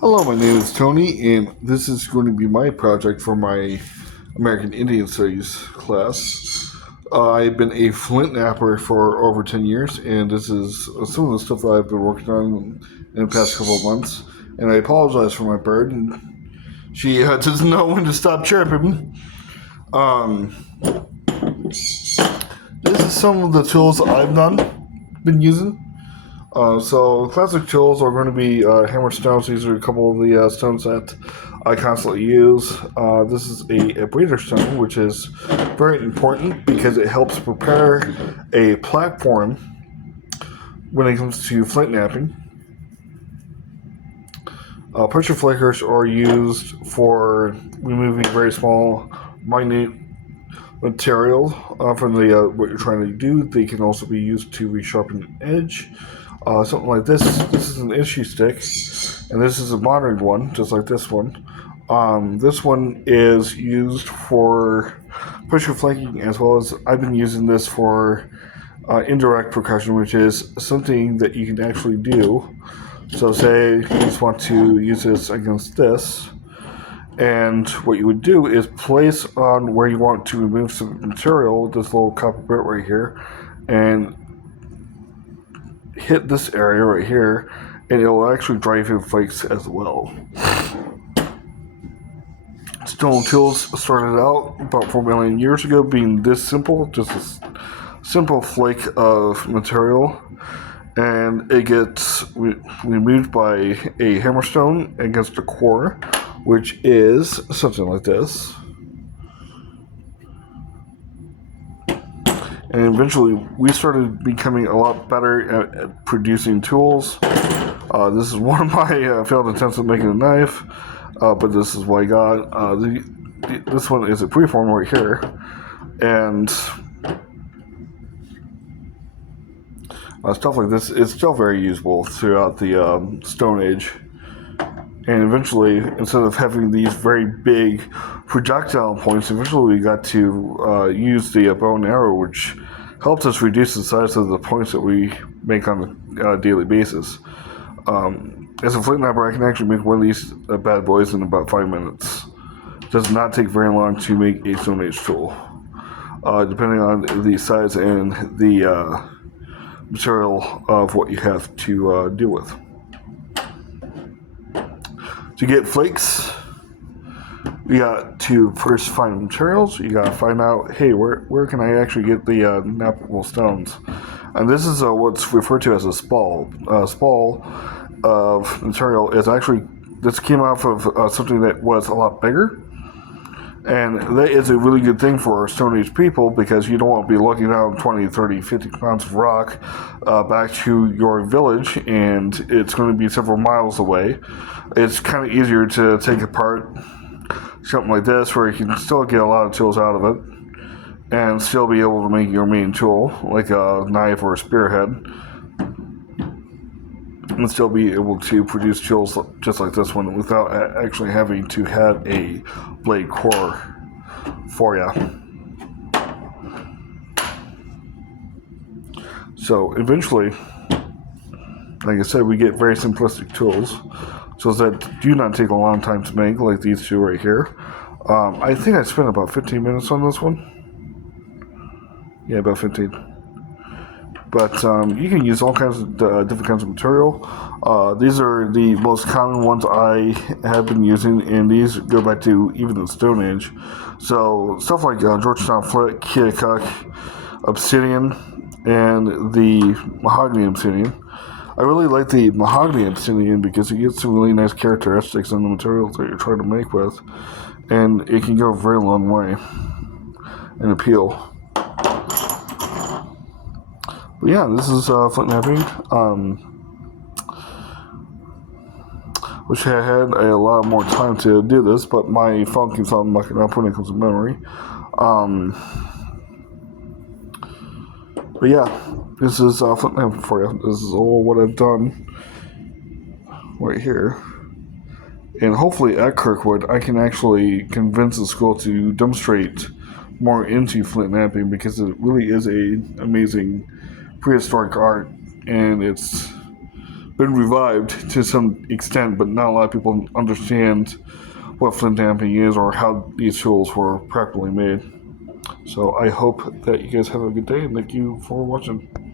Hello, my name is Tony, and this is going to be my project for my American Indian Studies class. I've been a flint knapper for over 10 years, and this is some of the stuff that I've been working on in the past couple of months. And I apologize for my bird, and she doesn't know when to stop chirping. Um, this is some of the tools I've been using. So classic tools are going to be hammer stones. These are a couple of the stones that I constantly use. This is a breeder stone, which is very important because it helps prepare a platform when it comes to flint knapping. Pressure flakers are used for removing very small, minute material from the what you're trying to do. They can also be used to resharpen an edge. Something like this. This is an issue stick, and this is a modern one, just like this one. This one is used for pressure flanking, as well as I've been using this for indirect percussion, which is something that you can actually do. So say you just want to use this against this, and what you would do is place on where you want to remove some material, this little copper bit right here, and hit this area right here, and it will actually drive in flakes as well. Stone tools started out about 4 million years ago being this simple, just a simple flake of material, and it gets removed by a hammerstone against a core, which is something like this. And eventually, we started becoming a lot better at producing tools. This is one of my failed attempts at making a knife, but this is what I got. This one is a preform right here, and stuff like this is still very usable throughout the Stone Age. And eventually, instead of having these very big projectile points, eventually we got to use the bow and arrow, which helped us reduce the size of the points that we make on a daily basis. As a flint knapper, I can actually make one of these bad boys in about 5 minutes. It does not take very long to make a Stone Age tool, depending on the size and the material of what you have to deal with. To get flakes, you got to first find materials. You got to find out, hey, where can I actually get the knappable stones? And this is what's referred to as a spall. Spall of material is actually, this came off of something that was a lot bigger. And that is a really good thing for Stone Age people, because you don't want to be looking down 20, 30, 50 pounds of rock back to your village, and it's going to be several miles away. It's kind of easier to take apart something like this, where you can still get a lot of tools out of it and still be able to make your main tool, like a knife or a spearhead, and still be able to produce tools just like this one without actually having to have a blade core for you. So eventually, like I said, we get very simplistic tools, so that do not take a long time to make, like these two right here. I think I spent about 15 minutes on this one. Yeah, about 15. But you can use all kinds of different kinds of material. These are the most common ones I have been using, and these go back to even the Stone Age. So stuff like Georgetown flint, Keokuk, obsidian, and the mahogany obsidian. I really like the mahogany obsidian because it gets some really nice characteristics on the materials that you're trying to make with, and it can go a very long way and appeal. But yeah, this is flint knapping. Wish I had a lot more time to do this, but my phone keeps on mucking up when it comes to memory. But yeah, this is flint knapping for you. This is all what I've done right here. And hopefully at Kirkwood, I can actually convince the school to demonstrate more into flint knapping, because it really is an amazing prehistoric art, and it's been revived to some extent, but not a lot of people understand what flint knapping is or how these tools were properly made. So I hope that you guys have a good day, and thank you for watching.